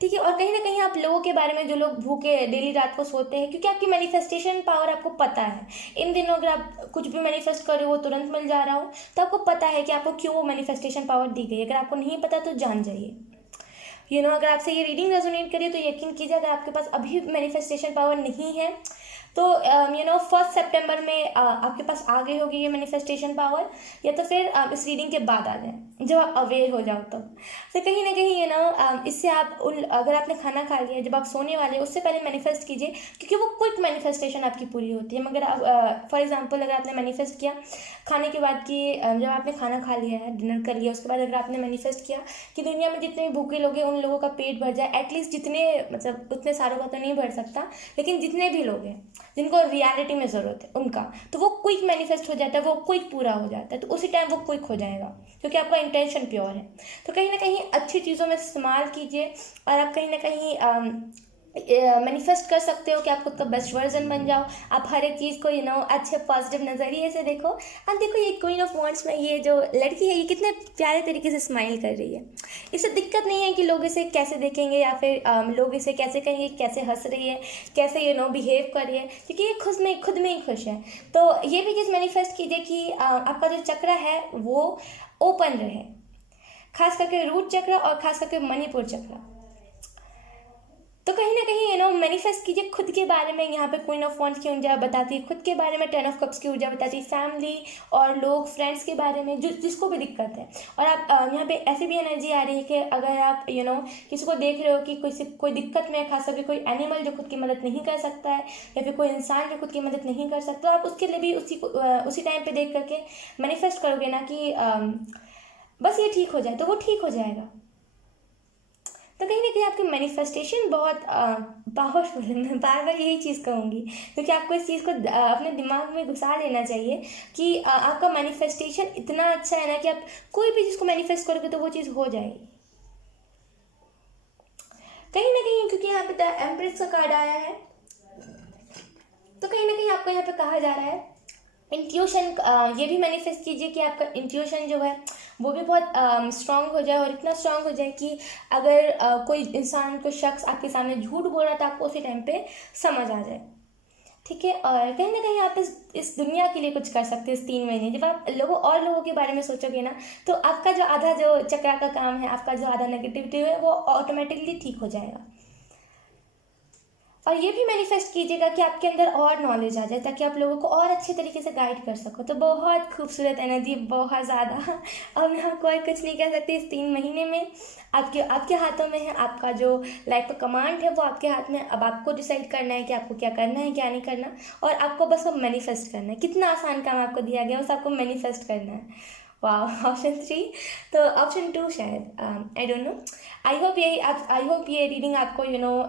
ठीक है, और कहीं ना कहीं आप लोगों के बारे में, जो लोग भूखे डेली रात को सोते हैं, क्योंकि आपकी मैनिफेस्टेशन पावर आपको पता है। इन दिनों अगर आप कुछ भी मैनिफेस्ट कर रहे हो वो तुरंत मिल जा रहा हो, तो आपको पता है कि आपको क्यों वो मैनिफेस्टेशन पावर दी गई। अगर आपको नहीं पता तो जान जाइए। अगर आपसे ये रीडिंग रेजोनेट करिए तो यकीन कीजिए, अगर आपके पास अभी मैनिफेस्टेशन पावर नहीं है तो 1 सितंबर में आपके पास आ गई होगी ये मैनिफेस्टेशन पावर, या तो फिर इस रीडिंग के बाद आ जाए जब आप अवेयर हो जाओ तब। तो कहीं ना कहीं इससे आप अगर आपने खाना खा लिया, जब आप सोने वाले उससे पहले मैनिफेस्ट कीजिए, क्योंकि वो क्विक मैनिफेस्टेशन आपकी पूरी होती है। मगर आप फॉर एग्जांपल अगर आपने मैनिफेस्ट किया खाने के बाद कि जब आपने खाना खा लिया है, डिनर कर लिया, उसके बाद अगर आपने मैनिफेस्ट किया कि दुनिया में जितने भी भूखे लोग हैं उन लोगों का पेट भर जाए, एटलीस्ट जितने, मतलब उतने सारों का तो नहीं भर सकता, लेकिन जितने भी लोग हैं जिनको रियलिटी में ज़रूरत है उनका, तो वो क्विक मैनिफेस्ट हो जाता है, वो क्विक पूरा हो जाता है। तो उसी टाइम वो क्विक हो जाएगा क्योंकि आपका इंटेंशन प्योर है। तो कहीं ना कहीं अच्छी चीज़ों में इस्तेमाल कीजिए और आप कहीं ना कहीं मैनिफेस्ट कर सकते हो कि आप खुद का बेस्ट वर्जन बन जाओ। आप हर एक चीज़ को अच्छे पॉजिटिव नज़रिए से देखो। अब देखो ये क्वीन ऑफ वॉन्ड्स में ये जो लड़की है, ये कितने प्यारे तरीके से स्माइल कर रही है। इसे दिक्कत नहीं है कि लोग इसे कैसे देखेंगे या फिर लोग इसे कैसे कहेंगे, कैसे हंस रही है, कैसे बिहेव कर रही है, क्योंकि ये खुद में ही खुश है। तो ये भी चीज़ मैनिफेस्ट कीजिए कि आपका जो चक्र है वो ओपन रहे, खास करके रूट चक्र और खास करके मणिपुर चक्र। तो कहीं ना कहीं मैनिफेस्ट कीजिए खुद के बारे में। यहाँ पे क्वीन ऑफ वॉन्ड्स की ऊर्जा बताती है खुद के बारे में, 10 ऑफ कप्स की ऊर्जा बताती है फैमिली और लोग, फ्रेंड्स के बारे में, जिसको भी दिक्कत है। और आप यहाँ पे ऐसी भी एनर्जी आ रही है कि अगर आप किसी को देख रहे हो कि कोई दिक्कत में है, खास करके कोई एनिमल जो खुद की मदद नहीं कर सकता है या फिर कोई इंसान जो खुद की मदद नहीं कर सकता, आप उसके लिए भी उसी टाइम पर देख करके मैनिफेस्ट करोगे ना कि बस ये ठीक हो जाए, तो वो ठीक हो जाएगा। तो कहीं ना कहीं आपकी मैनिफेस्टेशन बहुत पावरफुल है। मैं बार बार यही चीज़ कहूँगी, क्योंकि आपको इस चीज़ को अपने दिमाग में घुसा लेना चाहिए कि आपका मैनिफेस्टेशन इतना अच्छा है ना कि आप कोई भी चीज़ को मैनिफेस्ट करोगे तो वो चीज़ हो जाएगी। कहीं ना कहीं क्योंकि यहाँ पे एम्प्रेस का कार्ड आया है, तो कहीं ना कहीं आपको यहाँ पे कहा जा रहा है इंट्यूशन, ये भी मैनिफेस्ट कीजिए कि आपका इंट्यूशन जो है वो भी बहुत स्ट्रांग हो जाए, और इतना स्ट्रांग हो जाए कि अगर कोई इंसान, कोई शख्स आपके सामने झूठ बोल रहा था, आपको उसी टाइम पे समझ आ जाए। ठीक है, और कहीं ना कहीं आप इस दुनिया के लिए कुछ कर सकते हैं इस 3 महीने। जब आप लोगों के बारे में सोचोगे ना, तो आपका जो आधा जो चक्रा का काम है, आपका जो आधा नेगेटिविटी है, वो ऑटोमेटिकली ठीक हो जाएगा। और ये भी मैनिफेस्ट कीजिएगा कि आपके अंदर और नॉलेज आ जाए, ताकि आप लोगों को और अच्छे तरीके से गाइड कर सको। तो बहुत खूबसूरत एनर्जी, बहुत ज़्यादा। अब मैं आपको और कुछ नहीं कह सकती। इस 3 महीने में आपके आपके हाथों में है, आपका जो लाइफ का कमांड है वो आपके हाथ में। अब आपको डिसाइड करना है कि आपको क्या करना है, क्या नहीं करना, और आपको बस अब मैनिफेस्ट करना है। कितना आसान काम आपको दिया गया, बस आपको मैनिफेस्ट करना है। वाह, ऑप्शन 3। तो ऑप्शन 2 शायद, I don't know. I hope ये रीडिंग आपको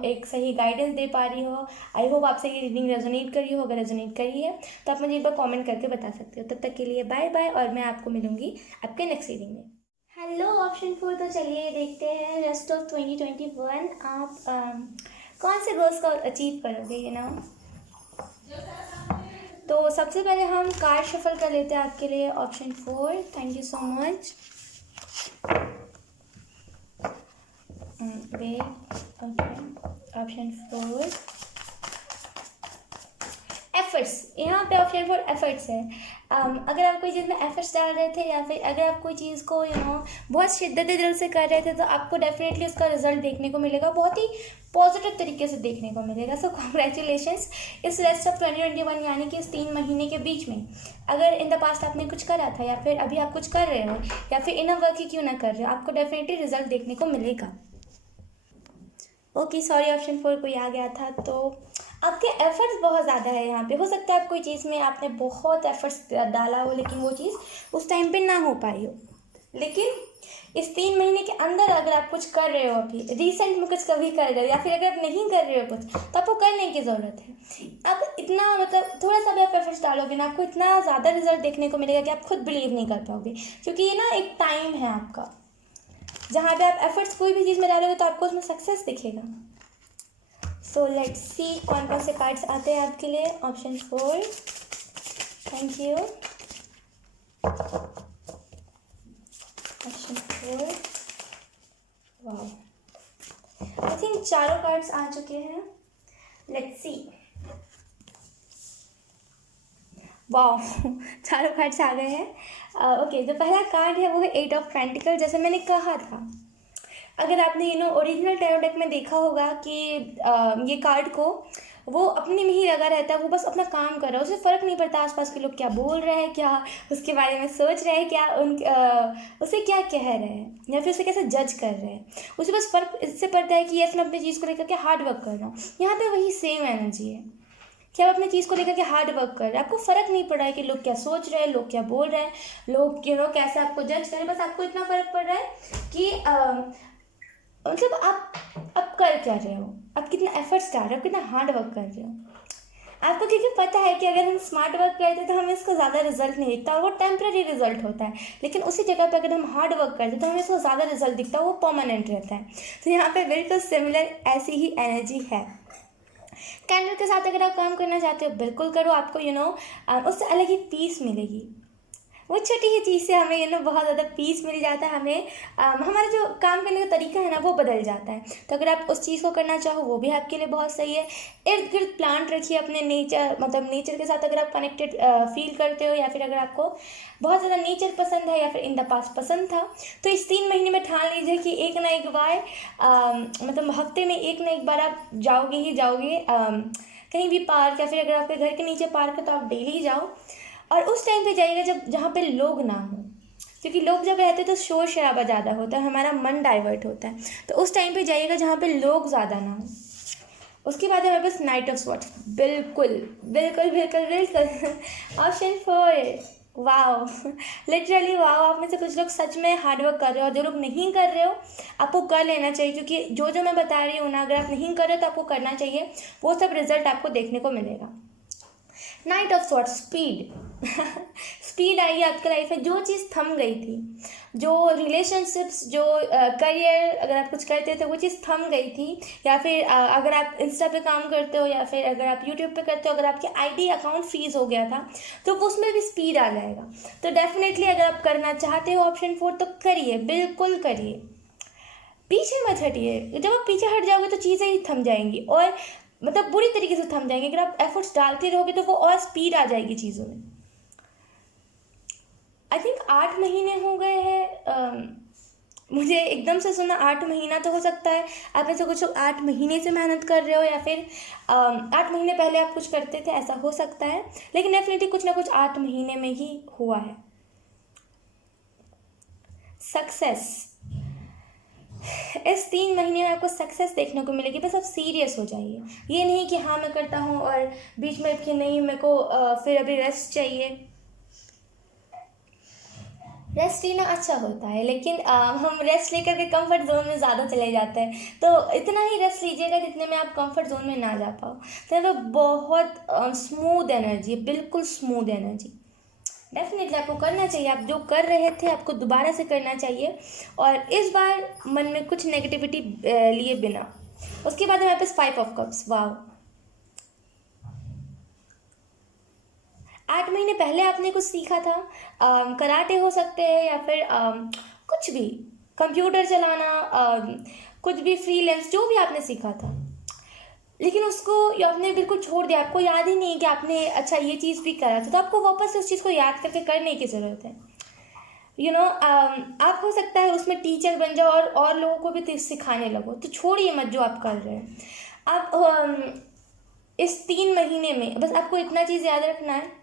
एक सही गाइडेंस दे पा रही हो। आई होप आपसे ये रीडिंग रेजोनेट करी हो। अगर रेजोनेट करी है तो आप मुझे एक बार कमेंट करके बता सकते हो। तब तक के लिए बाय बाय, और मैं आपको मिलूंगी आपके नेक्स्ट रीडिंग में। Hello option 4। तो चलिए देखते हैं रेस्ट ऑफ 2021 आप कौन से गोल्स को अचीव करोगे। तो सबसे पहले हम कार्ड शफल कर लेते हैं आपके लिए। Option 4, thank you so much. Wait, okay, option 4 efforts. यहाँ पे ऑप्शन 4 एफर्ट्स है। अगर आप कोई चीज़ में एफर्ट्स डाल रहे थे, या फिर अगर आप कोई चीज़ को बहुत शिद्दत दिल से कर रहे थे, तो आपको डेफिनेटली उसका रिजल्ट देखने को मिलेगा, बहुत ही पॉजिटिव तरीके से देखने को मिलेगा। सो कॉन्ग्रेचुलेशंस। इस रेस्ट ऑफ 2021 यानी कि इस 3 महीने के बीच में अगर इन द पास्ट आपने कुछ करा था, या फिर अभी आप कुछ कर रहे हो, या फिर इनर वर्क ही क्यों ना कर रहे हो, आपको डेफिनेटली रिजल्ट देखने को मिलेगा। ओके, सॉरी, ऑप्शन 4 कोई आ गया था। तो आपके एफर्ट्स बहुत ज़्यादा है यहाँ पे। हो सकता है आप कोई चीज़ में आपने बहुत एफर्ट्स डाला हो, लेकिन वो चीज़ उस टाइम पे ना हो पाई हो। लेकिन इस 3 महीने के अंदर अगर आप कुछ कर रहे हो, अभी रिसेंट में कुछ कभी कर रहे हो, या फिर अगर आप नहीं कर रहे हो कुछ, तो आपको करने की ज़रूरत है। अब इतना थोड़ा सा भी आप एफर्ट्स डालोगे ना, आपको इतना ज़्यादा रिजल्ट देखने को मिलेगा कि आप खुद बिलीव नहीं कर पाओगे। क्योंकि ये ना एक टाइम है आपका, जहाँ पे आप एफर्ट्स कोई भी चीज़ में डालोगे तो आपको उसमें सक्सेस दिखेगा। सो लेट्स सी कौन कौन से कार्ड्स आते हैं आपके लिए। Option 4, thank you. ऑप्शन 4, वाह, आई थिंक चारों कार्ड्स आ चुके हैं। Let's see. वाह, चारों कार्ड्स आ गए हैं। ओके, जो पहला कार्ड है वो है 8 ऑफ पेंटिकल। जैसे मैंने कहा था, अगर आपने ओरिजिनल टैरो डेक में देखा होगा कि ये कार्ड को वो अपने में ही लगा रहता है, वो बस अपना काम कर रहा है, उसे फ़र्क नहीं पड़ता आसपास के लोग क्या बोल रहे हैं, क्या उसके बारे में सोच रहे हैं, क्या उसे क्या कह रहे हैं, या फिर उसे कैसे जज कर रहे हैं। उसे बस फ़र्क इससे पड़ता है कि यस, मैं अपनी चीज़ को लेकर के हार्ड वर्क कर रहा हूँ। यहाँ पे वही सेम एनर्जी है कि आप अपनी चीज़ को लेकर के हार्ड वर्क कर रहे हैं। आपको फ़र्क नहीं पड़ रहा है कि लोग क्या सोच रहे हैं, लोग क्या बोल रहे हैं, लोग कैसे आपको जज करें। बस आपको इतना फ़र्क पड़ रहा है कि मतलब आप कर क्या रहे हो, आप कितना एफर्ट्स डाल रहे हो, कितना हार्ड वर्क कर रहे हो। आपको क्योंकि पता है कि अगर हम स्मार्ट वर्क करते तो हमें इसका ज़्यादा रिजल्ट नहीं दिखता, और वो टेम्प्रेरी रिजल्ट होता है। लेकिन उसी जगह पे अगर हम हार्ड वर्क करते तो हमें इसका ज़्यादा रिजल्ट दिखता है, वो परमानेंट रहता है। तो यहाँ पे बिल्कुल सिमिलर ऐसी ही एनर्जी है। कैंडल के साथ अगर आप काम करना चाहते हो, बिल्कुल करो। आपको उससे अलग ही पीस मिलेगी। वो छोटी ही चीज़ से हमें बहुत ज़्यादा पीस मिल जाता है। हमें हमारा जो काम करने का तरीका है ना, वो बदल जाता है। तो अगर आप उस चीज़ को करना चाहो, वो भी आपके लिए बहुत सही है। इर्द गिर्द प्लांट रखिए अपने नेचर, मतलब नेचर के साथ अगर आप कनेक्टेड फील करते हो, या फिर अगर आपको बहुत ज़्यादा नेचर पसंद है, या फिर इन द पास्ट पसंद था, तो इस 3 महीने में ठान लीजिए कि एक ना एक बार मतलब हफ्ते में एक ना एक बार आप जाओगे ही जाओगे कहीं भी पार्क, या फिर अगर आपके घर के नीचे पार्क है तो आप डेली जाओ। और उस टाइम पे जाइएगा जब जहाँ पे लोग ना हो, क्योंकि लोग जब रहते हैं तो शोर शराबा ज़्यादा होता है, हमारा मन डाइवर्ट होता है। तो उस टाइम पे जाइएगा जहाँ पे लोग ज़्यादा ना हो। उसके बाद हमारे पास नाइट ऑफ स्वॉर्ड्स। बिल्कुल बिल्कुल बिल्कुल बिल्कुल। Option 4, wow, literally wow. आप में से कुछ लोग सच में हार्डवर्क कर रहे हो, और जो लोग नहीं कर रहे हो आपको कर लेना चाहिए। क्योंकि जो जो मैं बता रही हूँ ना, अगर आप नहीं कर रहे हो तो आपको करना चाहिए। वो सब रिजल्ट आपको देखने को मिलेगा। Knight of swords, speed. Speed आई आपकी लाइफ में। जो चीज़ थम गई थी जो रिलेशनशिप्स, जो करियर, अगर आप कुछ करते थे वो चीज़ थम गई थी, या फिर अगर आप इंस्टा पे काम करते हो या फिर अगर आप यूट्यूब पे करते हो, अगर आपके आईडी अकाउंट फ्रीज हो गया था तो उसमें भी स्पीड आ जाएगा। तो डेफिनेटली अगर आप करना चाहते हो ऑप्शन 4 तो करिए, बिल्कुल करिए, पीछे मत हटिए। जब आप पीछे हट जाओगे तो चीज़ें ही थम जाएंगी, और मतलब बुरी तरीके से थम जाएंगी। अगर आप एफर्ट्स डालते रहोगे तो वो और स्पीड आ जाएगी चीज़ों में। आई थिंक 8 महीने हो गए हैं, मुझे एकदम से सुना 8 महीना तो हो सकता है आप में से कुछ लोग 8 महीने से मेहनत कर रहे हो, या फिर 8 महीने पहले आप कुछ करते थे, ऐसा हो सकता है। लेकिन डेफिनेटली कुछ ना कुछ 8 महीने में ही हुआ है। सक्सेस, इस 3 महीने में आपको सक्सेस देखने को मिलेगी। बस आप सीरियस हो जाइए। ये नहीं कि हाँ मैं करता हूँ और बीच में कि नहीं मेरे को फिर अभी रेस्ट चाहिए। रेस्ट लेना अच्छा होता है, लेकिन हम रेस्ट लेकर के कंफर्ट जोन में ज़्यादा चले जाते हैं। तो इतना ही रेस्ट लीजिएगा जितने में आप कंफर्ट जोन में ना जा पाओ। तो वो बहुत स्मूथ एनर्जी, बिल्कुल स्मूथ एनर्जी। डेफिनेटली आपको करना चाहिए। आप जो कर रहे थे आपको दोबारा से करना चाहिए, और इस बार मन में कुछ नेगेटिविटी लिए बिना। उसके बाद हमारे पास 5 ऑफ कप्स। वाह, 8 महीने पहले आपने कुछ सीखा था, कराटे हो सकते हैं या फिर कुछ भी, कंप्यूटर चलाना, कुछ भी फ्रीलांस, जो भी आपने सीखा था, लेकिन उसको आपने बिल्कुल छोड़ दिया। आपको याद ही नहीं कि आपने अच्छा ये चीज़ भी करा था, तो आपको वापस से उस चीज़ को याद करके करने की ज़रूरत है। आप हो सकता है उसमें टीचर बन जाओ और लोगों को भी सिखाने लगो। तो छोड़िए मत जो आप कर रहे हैं। आप इस 3 महीने में बस आपको इतना चीज़ याद रखना है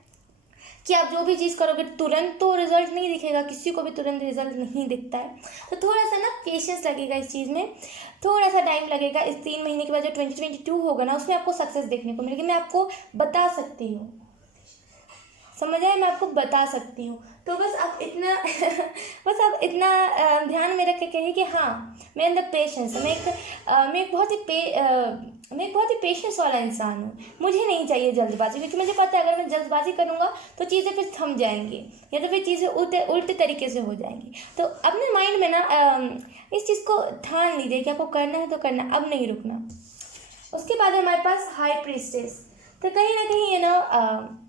कि आप जो भी चीज़ करोगे तुरंत तो रिजल्ट नहीं दिखेगा, किसी को भी तुरंत रिजल्ट नहीं दिखता है। तो थोड़ा सा ना पेशेंस लगेगा इस चीज़ में, थोड़ा सा टाइम लगेगा। इस 3 महीने के बाद जो 2022 होगा ना, उसमें आपको सक्सेस देखने को मिलेगी। मैं आपको बता सकती हूँ, समझ आए, मैं आपको बता सकती हूँ। तो बस आप इतना बस आप इतना ध्यान में रख के कहिए कि हाँ मेरे अंदर पेशेंस है। मैं एक बहुत ही पेशेंस वाला इंसान हूँ। मुझे नहीं चाहिए जल्दबाजी, क्योंकि मुझे पता है अगर मैं जल्दबाजी करूँगा तो चीज़ें फिर थम जाएंगी, या तो फिर चीज़ें उल्टे तरीके से हो जाएंगी। तो अपने माइंड में ना इस चीज़ को ठान लीजिए कि आपको करना है तो करना, अब नहीं रुकना। उसके बाद हमारे पास हाई प्रीस्टेस। तो कहीं ना कहीं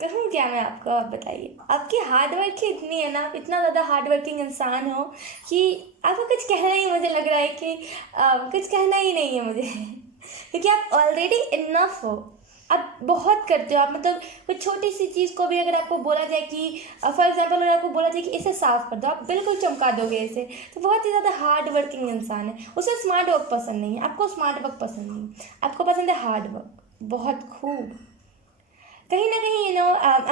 कहूँ क्या मैं आपको, आप बताइए। आपकी हार्डवर्क ही इतनी है ना, आप इतना ज़्यादा हार्डवर्किंग इंसान हो कि आपको कुछ कहना ही, मुझे लग रहा है कि कुछ कहना ही नहीं है मुझे क्योंकि आप ऑलरेडी इनफ हो। आप बहुत करते हो। आप मतलब कोई छोटी सी चीज़ को भी अगर आपको बोला जाए कि फॉर एग्जांपल अगर आपको बोला जाए कि इसे साफ़ कर दो, आप बिल्कुल चमका दोगे इसे। तो बहुत ही ज़्यादा हार्ड वर्किंग इंसान है। उसे स्मार्ट वर्क पसंद नहीं है, आपको स्मार्ट वर्क पसंद नहीं है, आपको पसंद है हार्ड वर्क। बहुत खूब। कहीं ना कहीं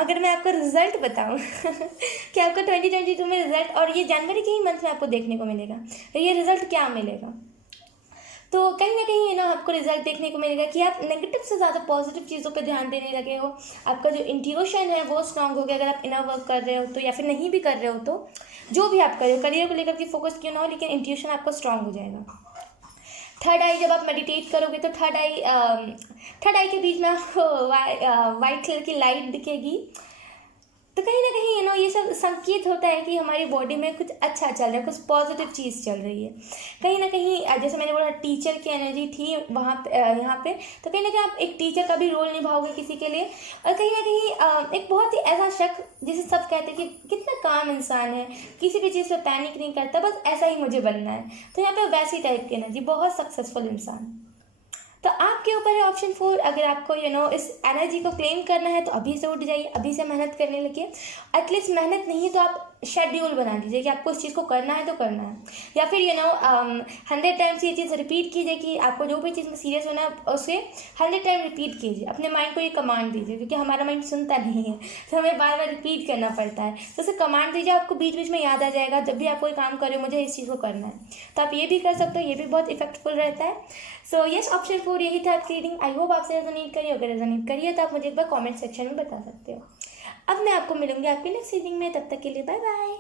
अगर मैं आपको रिजल्ट बताऊं कि आपको 2022 में रिजल्ट, और ये जनवरी के ही मंथ में आपको देखने को मिलेगा, तो ये रिजल्ट क्या मिलेगा। तो कहीं ना कहीं आपको रिजल्ट देखने को मिलेगा कि आप नेगेटिव से ज़्यादा पॉजिटिव चीज़ों पर ध्यान देने लगे हो। आपका जो इंट्यूशन है वो स्ट्रांग हो गया, अगर आप इनर वर्क कर रहे हो तो, या फिर नहीं भी कर रहे हो तो, जो भी आप कर रहे हो करियर को लेकर के फोकस क्यों ना हो, लेकिन इंट्यूशन आपका स्ट्रांग हो जाएगा। थर्ड आई, जब आप मेडिटेट करोगे तो थर्ड आई के बीच में आपको वाइट कलर की लाइट दिखेगी। तो कहीं ना कहीं ये सब संकेत होता है कि हमारी बॉडी में कुछ अच्छा चल रहा है, कुछ पॉजिटिव चीज़ चल रही है। कहीं ना कहीं जैसे मैंने बोला टीचर की एनर्जी थी वहाँ पे, यहाँ पे, तो कहीं ना कहीं आप एक टीचर का भी रोल निभाओगे किसी के लिए। और कहीं ना कहीं एक बहुत ही ऐसा शख्स जिसे सब कहते हैं कि कितना काम इंसान है, किसी भी चीज़ पे पैनिक नहीं करता, बस ऐसा ही मुझे बनना है। तो यहाँ पे वैसी टाइप की एनर्जी, बहुत सक्सेसफुल इंसान। तो आपके ऊपर है ऑप्शन 4। अगर आपको इस एनर्जी को क्लेम करना है तो अभी से उठ जाइए, अभी से मेहनत करने लगिए। एटलीस्ट मेहनत नहीं तो आप शेड्यूल बना दीजिए कि आपको इस चीज़ को करना है तो करना है, या फिर 100 टाइम्स ये चीज़ रिपीट कीजिए कि आपको जो भी चीज़ में सीरियस होना है उसे 100 टाइम रिपीट कीजिए। अपने माइंड को ये कमांड दीजिए, क्योंकि हमारा माइंड सुनता नहीं है, तो हमें बार बार रिपीट करना पड़ता है। तो उसे कमांड दीजिए, आपको बीच बीच में याद आ जाएगा जब भी आप कोई काम करें, मुझे इस चीज़ को करना है। तो आप ये भी कर सकते हो, ये भी बहुत इफेक्टफुल रहता है। सो यस, ऑप्शन 4 यही था आपकी रीडिंग। आई होप आपसे रेजोनेट करिए। अगर रेजोनेट करिए तो आप मुझे एक बार कमेंट सेक्शन में बता सकते हो। अब मैं आपको मिलूंगी आपकी नेक्स्ट रीडिंग में, तब तक के लिए बाय बाय।